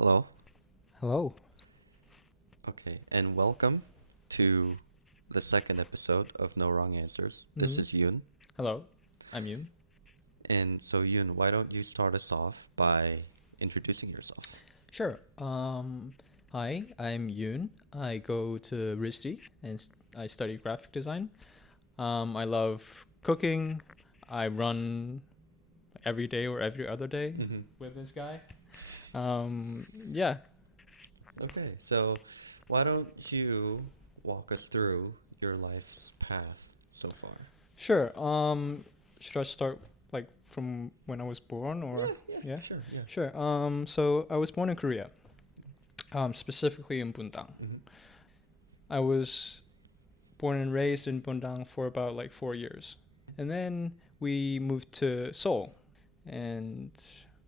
Hello. Hello. Okay, and welcome to the second episode of No Wrong Answers. This Mhm. is Yoon. Hello. I'm Yoon. And so, Yoon, why don't you start us off by introducing yourself? Sure. Hi, I'm Yoon. I go to RISD and I study graphic design. I love cooking. I run every day or every other day Mm-hmm. with this guy. Yeah. Okay, so why don't you walk us through your life's path so far? Sure. Should I start like from when I was born or yeah? Sure, yeah. Sure. So I was born in Korea. Specifically in Bundang. Mm-hmm. I was born and raised in Bundang for about like 4 years. And then we moved to Seoul. And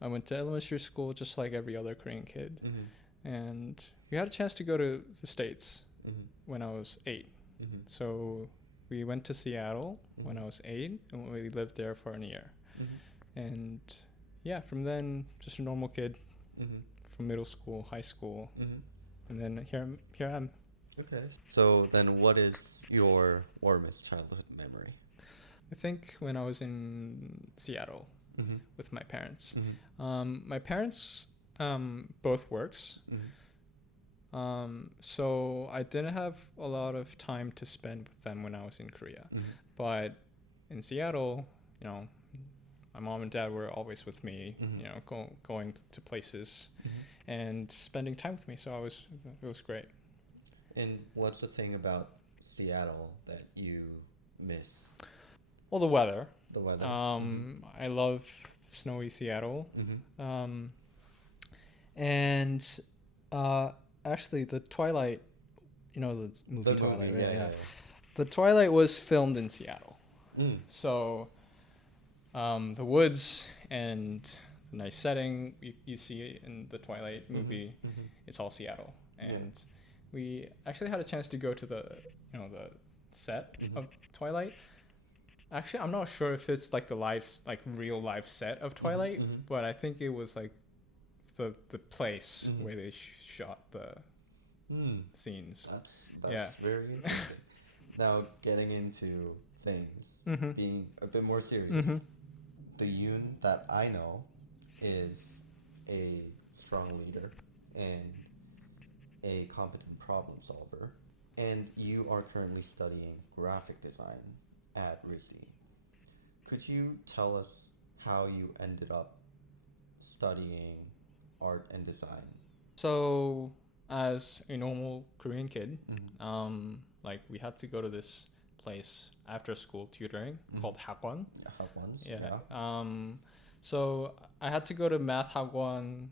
I went to elementary school just like every other Korean kid. Mm-hmm. And we had a chance to go to the States Mm-hmm. when I was 8. Mm-hmm. So we went to Seattle when Mm-hmm. I was 8 and we lived there for a year. Mm-hmm. And yeah, from then just a normal kid Mm-hmm. from middle school, high school. Mm-hmm. And then here I am. Okay. So then what is your warmest childhood memory? I think when I was in Seattle Mm-hmm. with my parents. Mm-hmm. My parents both works, Mm-hmm. so I didn't have a lot of time to spend with them when I was in Korea. Mm-hmm. But in Seattle, my mom and dad were always with me, Mm-hmm. Going to places Mm-hmm. and spending time with me. So it was great. And what's the thing about Seattle that you miss? Well, the weather. The weather. I love snowy Seattle. Mm-hmm. And uh, actually, the Twilight, the movie Twilight, right? Yeah. The Twilight was filmed in Seattle. Mm. So the woods and the nice setting you see in the Twilight movie, Mm-hmm. it's all Seattle. And Yeah. we actually had a chance to go to the set Mhm. of Twilight. Actually, I'm not sure if it's like the real life set of Twilight, Mhm. but I think it was like the place Mhm. where they shot the Mm. scenes. That's Yeah. very interesting. Now getting into things, Mm-hmm. being a bit more serious. Mm-hmm. The Yoon that I know is a strong leader and a competent problem solver. And you are currently studying graphic design at RISD. Could you tell us how you ended up studying art and design? So, as a normal Korean kid, Mm-hmm. like we had to go to this place after school tutoring called Hagwon. Once, Yeah. So I had to go to math Hagwon,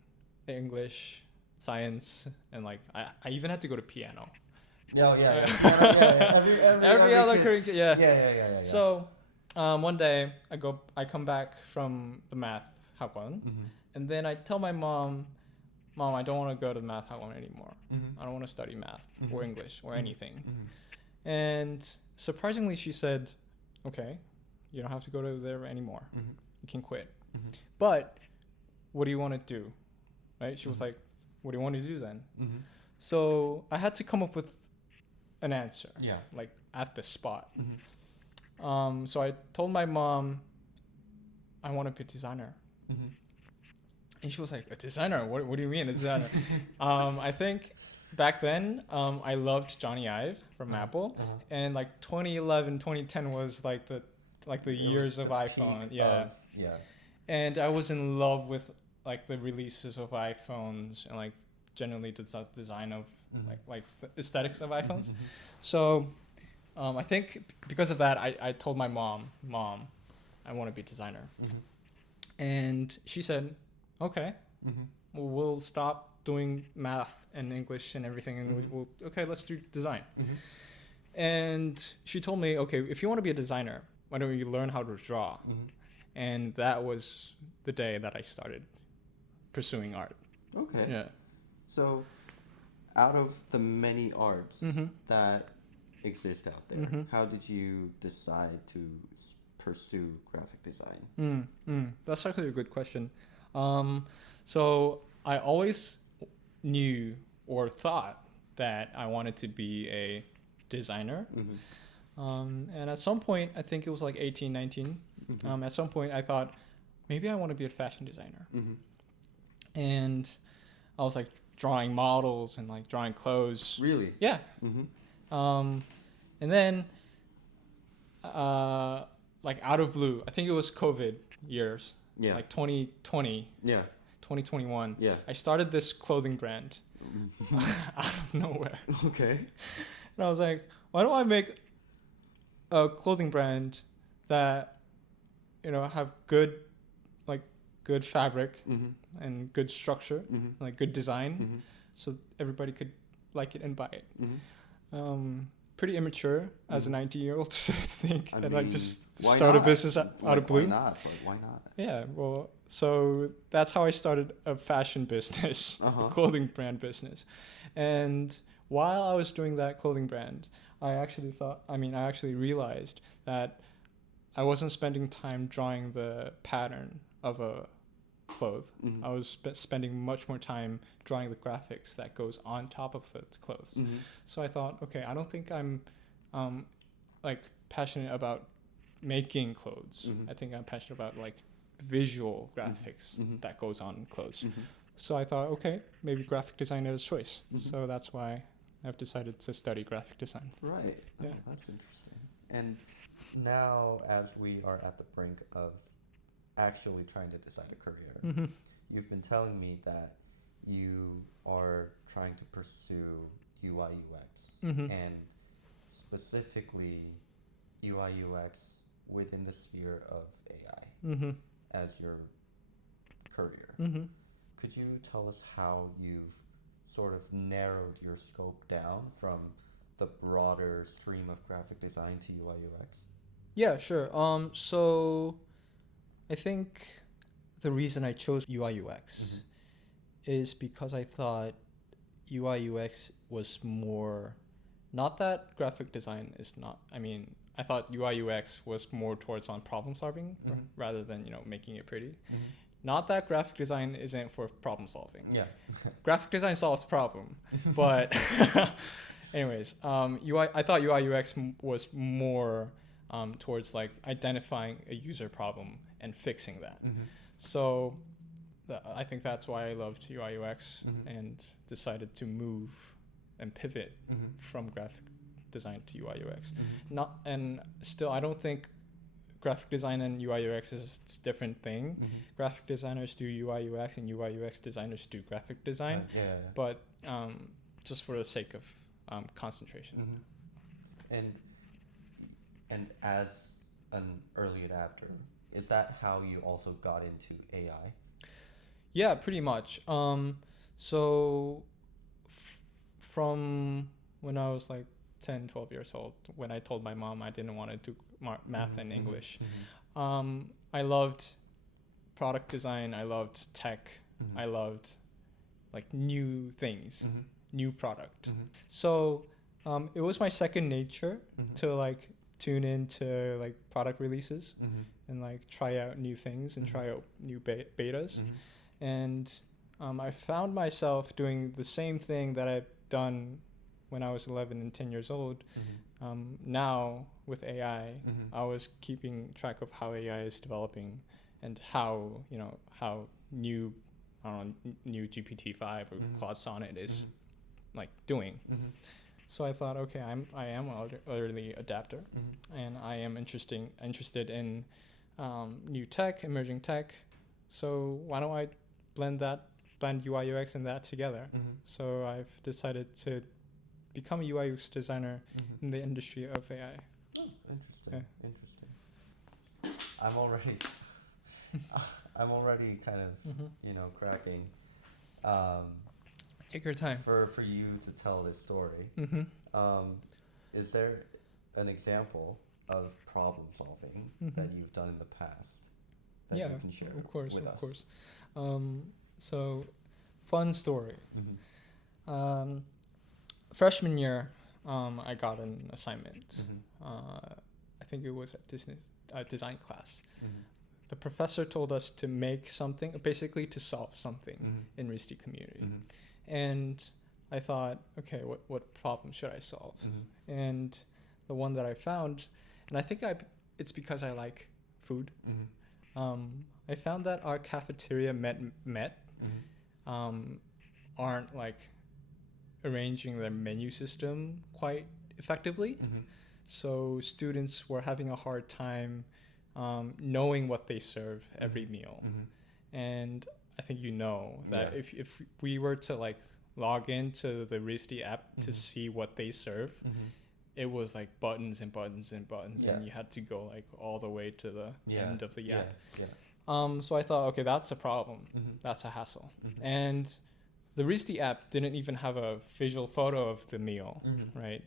English, science, and like I even had to go to piano. Yeah. Every other kid. Korean kid, yeah. Yeah. So, one day I come back from the math Hagwon, Mm-hmm. and then I tell my mom, I don't want to go to math Hagwon anymore. Mm-hmm. I don't want to study math Mhm. or English or anything. Mm-hmm. And surprisingly, she said, okay, you don't have to go to there anymore. Mm-hmm. You can quit. Mm-hmm. But what do you want to do? Right? She was Mhm. like, what do you want to do then? Mm-hmm. So I had to come up with an answer, Yeah. like at the spot. Mm-hmm. So I told my mom, I want to be a designer. Mm-hmm. And she was like, a designer? What do you mean a designer? I think back then, I loved Johnny Ive from Apple. And like 2011, 2010 was like the years of iPhone. Yeah. Yeah. And I was in love with like the releases of iPhones and like generally the design of Mhm. like the aesthetics of iPhones. Mhm. So I think because of that, I told my mom, I want to be a designer. Mhm. And she said, okay, Mhm. we'll stop doing math and English and everything, and Mhm. okay, let's do design. Mhm. And she told me, okay, if you want to be a designer, why don't you learn how to draw? Mhm. And that was the day that I started pursuing art. Okay. Yeah. So, out of the many arts Mm-hmm. that exist out there, Mhm. how did you decide to pursue graphic design? That's actually a good question. So I always knew or thought that I wanted to be a designer. And at some point, I think it was like 18, 19. At some point, I thought maybe I want to be a fashion designer. And I was like drawing models and like drawing clothes. Really? Yeah. And then, like out of blue, I think it was COVID years. Yeah. Like 2020. Yeah. 2021. Yeah. I started this clothing brand out of nowhere. Okay. And I was like, why don't I make a clothing brand that, you know, have good fabric and good structure, like good design, so everybody could like it and buy it. Pretty immature as a 19-year-old to think and like just start a business out of blue. Why not? Why not? Yeah, well, so that's how I started a fashion business, a clothing brand business. And while I was doing that clothing brand, I actually realized that I wasn't spending time drawing the pattern of a cloth. I was spending much more time drawing the graphics that goes on top of the clothes. So I thought, okay, I don't think I'm like passionate about making clothes. I think I'm passionate about like visual graphics that goes on clothes. So I thought, okay, maybe graphic design is a choice. So that's why I've decided to study graphic design. Right. Yeah. Oh, that's interesting. And now, as we are at the brink of actually trying to decide a career, you've been telling me that you are trying to pursue UI UX and specifically UI UX within the sphere of AI as your career. Could you tell us how you've sort of narrowed your scope down from the broader stream of graphic design to UI UX? Yeah, sure. So I think the reason I chose UI UX is because I thought UI UX was more, not that graphic design is not, I thought UI UX was more towards on problem solving rather than, you know, making it pretty. Not that graphic design isn't for problem solving. Yeah. Graphic design solves problem, but anyways, I thought UI UX was more towards like identifying a user problem and fixing that. So I think that's why I loved UI UX and decided to move and pivot from graphic design to UI UX. I don't think graphic design and UI UX is a different thing. Graphic designers do UI UX and UI UX designers do graphic design. But just for the sake of concentration. And as an early adapter, is that how you also got into AI? Yeah, pretty much. So from when I was like 10, 12 years old, when I told my mom I didn't want to do math and English, I loved product design. I loved tech. I loved like new things, new product. So it was my second nature to like tune into like product releases and like try out new things and try out new betas. And I found myself doing the same thing that I've done when I was 11 and 10 years old. Now with AI, I was keeping track of how AI is developing and how new GPT-5 or Claude Sonnet is like doing. So I thought, okay, I am an early adapter, and I am interested in new tech, emerging tech. So why don't I blend UI UX and that together? So I've decided to become a UI UX designer in the industry of AI. Oh, interesting. I'm already kind of cracking. Take your time. For you to tell this story, is there an example of problem solving that you've done in the past that you can share with us? Of course. So, fun story. Freshman year, I got an assignment. I think it was a design class. The professor told us to make something, basically to solve something in RISD community. And I thought, okay, what problem should I solve? Mm-hmm. And the one that I found, and I think it's because I like food. Mm-hmm. I found that our cafeteria met Mm-hmm. aren't like arranging their menu system quite effectively. Mm-hmm. So students were having a hard time knowing what they serve every meal. Mm-hmm. And I think you know that Yeah. if we were to like log into the Risti app to Mhm. see what they serve, Mm-hmm. it was like buttons and buttons and buttons, Yeah. and you had to go like all the way to the Yeah. end of the Yeah. app. Yeah. So I thought, okay, that's a problem. Mm-hmm. That's a hassle. Mm-hmm. And the Risti app didn't even have a visual photo of the meal, Mm-hmm. right?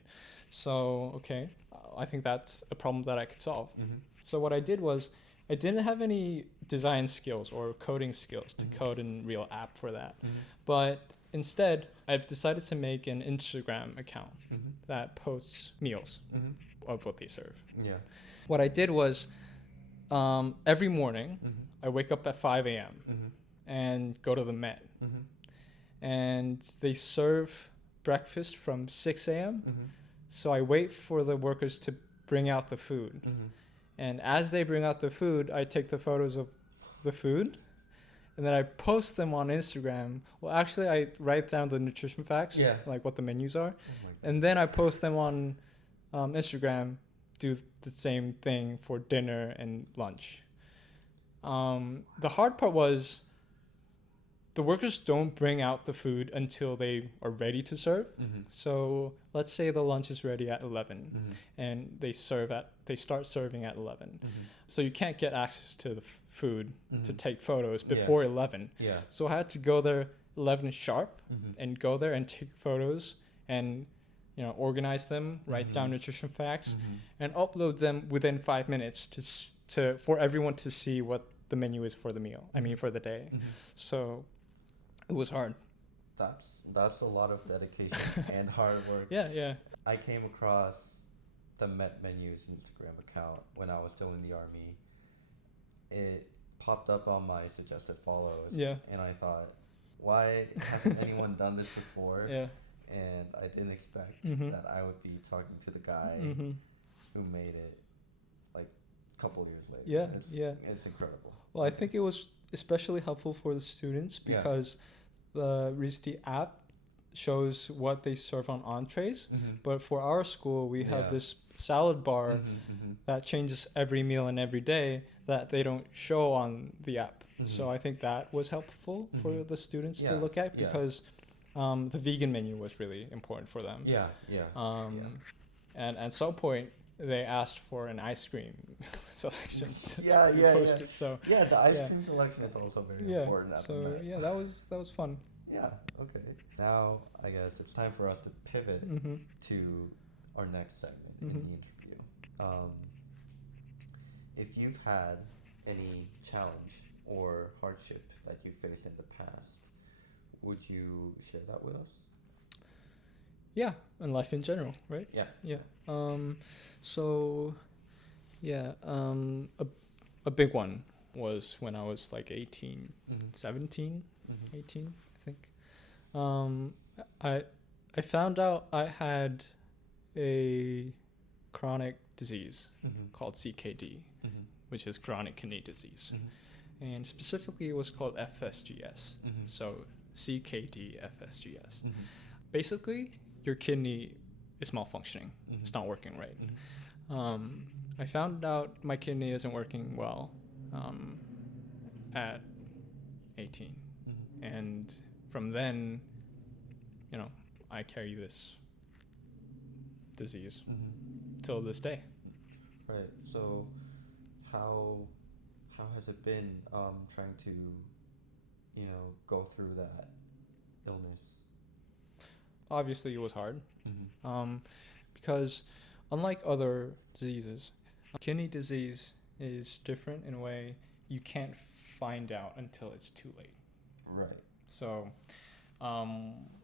So, okay, I think that's a problem that I could solve. Mm-hmm. So what I did was I didn't have any design skills or coding skills to Mhm. code in real app for that. Mm-hmm. But instead, I've decided to make an Instagram account Mm-hmm. that posts meals Mm-hmm. of what they serve. Yeah. What I did was every morning, Mm-hmm. I wake up at 5 a.m. Mm-hmm. and go to the Met. Mm-hmm. And they serve breakfast from 6 a.m. Mm-hmm. So I wait for the workers to bring out the food. Mm-hmm. And as they bring out the food, I take the photos of the food and then I post them on Instagram. Well, actually, I write down the nutrition facts, Yeah. like what the menus are. Oh my God. And then I post them on Instagram, do the same thing for dinner and lunch. The hard part was the workers don't bring out the food until they are ready to serve. Mm-hmm. So let's say the lunch is ready at 11 Mm-hmm. and they start serving at 11. Mm-hmm. So you can't get access to the food to Mhm. take photos Yeah. before 11. Yeah. So I had to go there 11 sharp Mm-hmm. and go there and take photos and organize them, write down Mhm. nutrition facts, Mm-hmm. and upload them within 5 minutes to for everyone to see what the menu is for the meal. I mean for the day. Mm-hmm. So it was hard. That's a lot of dedication and hard work. Yeah. I came across the Met Menus Instagram account when I was still in the army. It popped up on my suggested follows. Yeah. And I thought, why hasn't anyone done this before? Yeah. And I didn't expect Mhm. that I would be talking to the guy Mm-hmm. who made it like a couple years later. Yeah, It's, yeah. It's incredible. Well, I think it was especially helpful for the students Yeah. because the Risti app shows what they serve on entrees. Mm-hmm. But for our school, we have Yeah. this salad bar Mm-hmm. that changes every meal and every day that they don't show on the app. So Mhm. I think that was helpful for Mhm. the students to Yeah, look at yeah. because the vegan menu was really important for them. Yeah, yeah. And at some point, they asked for an ice cream selection to Yeah, be yeah, posted. So Yeah, the ice Yeah. cream selection is also very yeah, important at the so Met. yeah, that was fun. Yeah, okay. Now, I guess it's time for us to pivot Mm-hmm. to our next segment in Mhm. the interview. If you've had any challenge or hardship that you faced in the past, would you share that with us? Yeah, and life in general, right? Yeah. Yeah. So, yeah. A big one was when I was like 18, Mm-hmm. 17, Mm-hmm. 18, I think. I found out I had a chronic disease Mm-hmm. called CKD, Mm-hmm. which is chronic kidney disease, Mm-hmm. and specifically it was called FSGS. Mm-hmm. So CKD FSGS. Mm-hmm. Basically, your kidney is malfunctioning. Mhm. It's not working right. Mm-hmm. I found out my kidney isn't working well at 18. Mm-hmm. And from then, I carry this disease Mm-hmm. till this day. Right. So, how has it been trying to, go through that illness? Obviously, it was hard Mm-hmm. because unlike other diseases, kidney disease is different in a way you can't find out until it's too late. Right. So,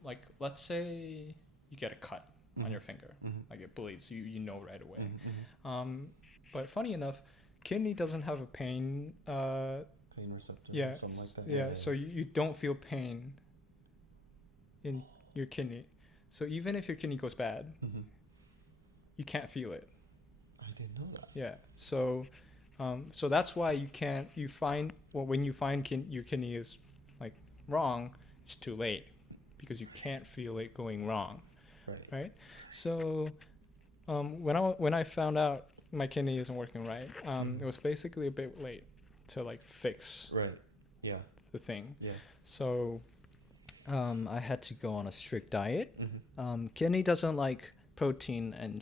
like, let's say you get a cut on Mhm. your finger, Mm-hmm. like it bleeds, you know right away. Mm-hmm. But funny enough, kidney doesn't have a pain. Pain receptor. Yeah, Or something like that. yeah. So you don't feel pain in your kidney. So even if your kidney goes bad, Mm-hmm. you can't feel it. I didn't know that. Yeah. So, so that's why when you find your kidney is like wrong, it's too late because you can't feel it going wrong, Right. right? So, when I found out my kidney isn't working right, it was basically a bit late to like fix Right. Yeah. the thing. Yeah. So, I had to go on a strict diet. Mm-hmm. Kidney doesn't like protein and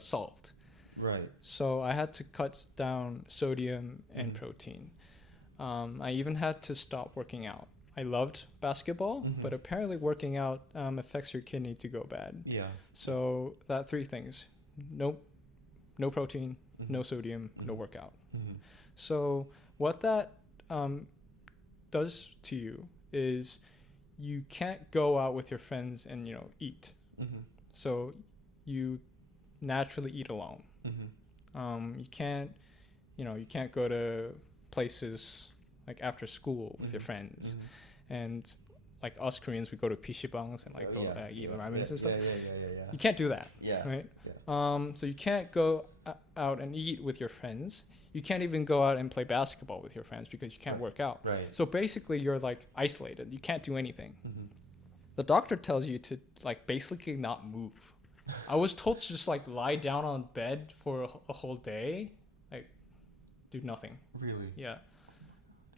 salt. Right. So I had to cut down sodium and Mhm. protein. I even had to stop working out. I loved basketball, Mhm. but apparently working out affects your kidney to go bad. Yeah. So that three things: no protein, Mm-hmm. no sodium, no Mhm. workout. Mm-hmm. So what that does to you is you can't go out with your friends and eat. Mm-hmm. So you naturally eat alone. Mm-hmm. You can't go to places like after school with your Mhm. friends. Mm-hmm. And like us Koreans, we go to PCbangs and like Oh, go yeah. eat Yeah. ramen Yeah. and stuff. Yeah. You can't do that, Yeah. right? Yeah. So you can't go out and eat with your friends. You can't even go out and play basketball with your friends because you can't Right. work out. Right. So basically, you're like isolated. You can't do anything. Mm-hmm. The doctor tells you to like basically not move. I was told to just like lie down on bed for a whole day, like do nothing. Really. Yeah.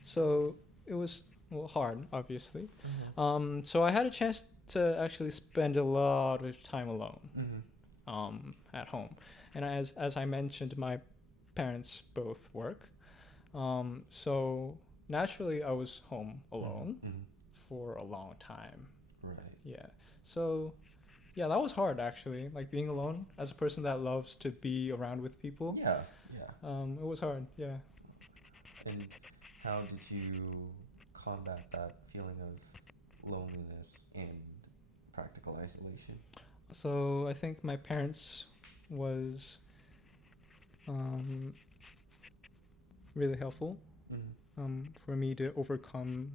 So it was hard, obviously. Mm-hmm. So I had a chance to actually spend a lot of time alone Mm-hmm. at home, and as I mentioned, my parents both work. So naturally, I was home alone Mm-hmm. for a long time. Right. Yeah. So, yeah, that was hard actually. Like being alone as a person that loves to be around with people. Yeah. Yeah. It was hard. Yeah. And how did you combat that feeling of loneliness and practical isolation? So I think my parents was really helpful Mm-hmm. for me to overcome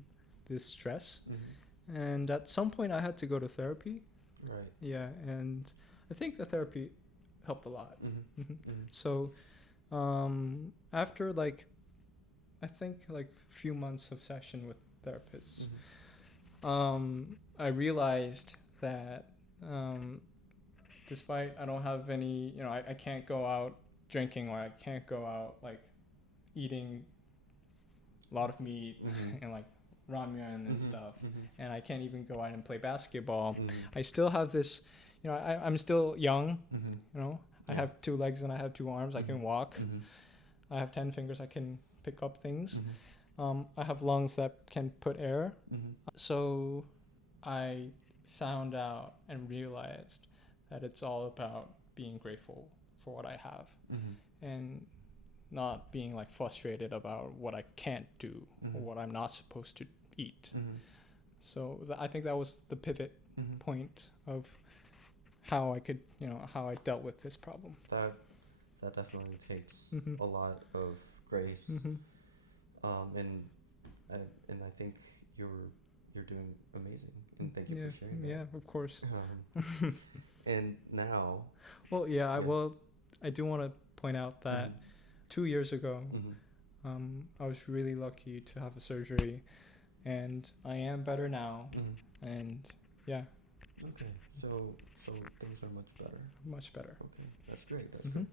this stress. Mm-hmm. And at some point, I had to go to therapy. Right. Yeah, and I think the therapy helped a lot. Mm-hmm. Hmm. Mm-hmm. So after I think like a few months of session with therapists, I realized that despite I don't have any, I can't go out drinking or I can't go out like eating a lot of meat Mm-hmm. and like ramen and Mhm, stuff, mhm, and I can't even go out and play basketball. mhm, I still have this, I'm still young, mhm, I have 2 legs and I have 2 arms. I can walk. mhm, I have 10 fingers. I can pick up things. mhm, I have lungs that can put air. mhm, So I found out and realized that it's all about being grateful for what I have mhm, and not being like frustrated about what I can't do or Mhm. what I'm not supposed to eat. mhm, So I think that was the pivot mhm. point of how I could, how I dealt with this problem. That definitely takes Mhm. a lot of grace, Mm-hmm. and I think you're doing amazing, and thank you Yeah, for sharing yeah, of course. that. And now, Well, Yeah. I do want to point out that 2 years ago, mhm, I was really lucky to have a surgery, and I am better now, mhm. and yeah, Okay, so things are much better. much better. Okay, that's great. That's Mm-hmm.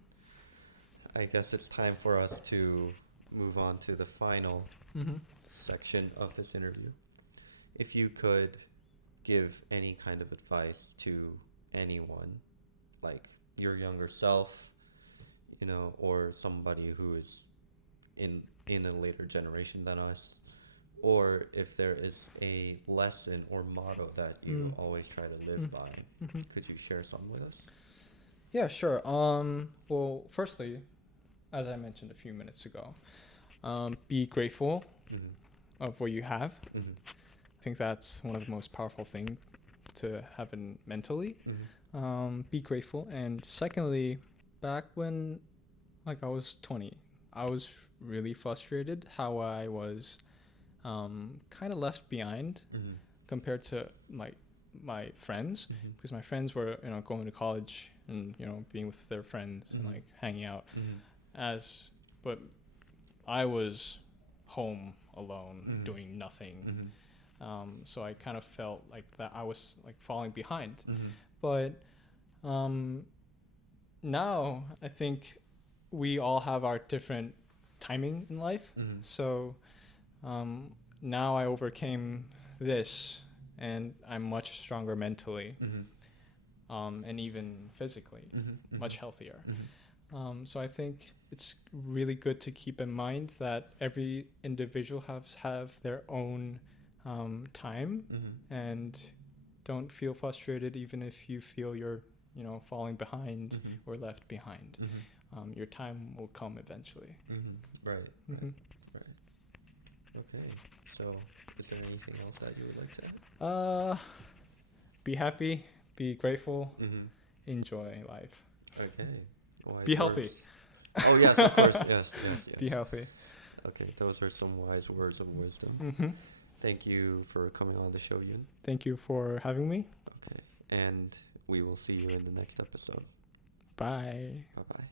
great. I guess it's time for us to move on to the final Mm-hmm. section of this interview. If you could give any kind of advice to anyone, like your younger self, or somebody who is in a later generation than us, or if there is a lesson or motto that you always try to live by, Mm-hmm. could you share some with us? Yeah, sure. Well, firstly, as I mentioned a few minutes ago, be grateful Mm-hmm. of what you have. Mm-hmm. I think that's one of the most powerful things to have mentally. Mm-hmm. Be grateful. And secondly, back when I was 20, I was really frustrated how I was kind of left behind Mm-hmm. compared to my friends, because my friends were, you know, going to college and, you know, being with their friends and like hanging out. But I was home alone doing nothing. So I kind of felt like that I was like falling behind. But now I think we all have our different timing in life. So now I overcame this, and I'm much stronger mentally, and even physically, much healthier. So I think it's really good to keep in mind that every individual have their own time, and don't feel frustrated even if you feel you're, you know, falling behind or left behind. Your time will come eventually. Right. Okay. So, is there anything else that you would like to add? Be happy, be grateful, enjoy life. Okay. Wise Be healthy. Words. Oh yes, of course. Yes. Be healthy. Okay, those are some wise words of wisdom. Thank you for coming on the show, Yoon. Thank you for having me. Okay, and we will see you in the next episode. Bye. Bye-bye.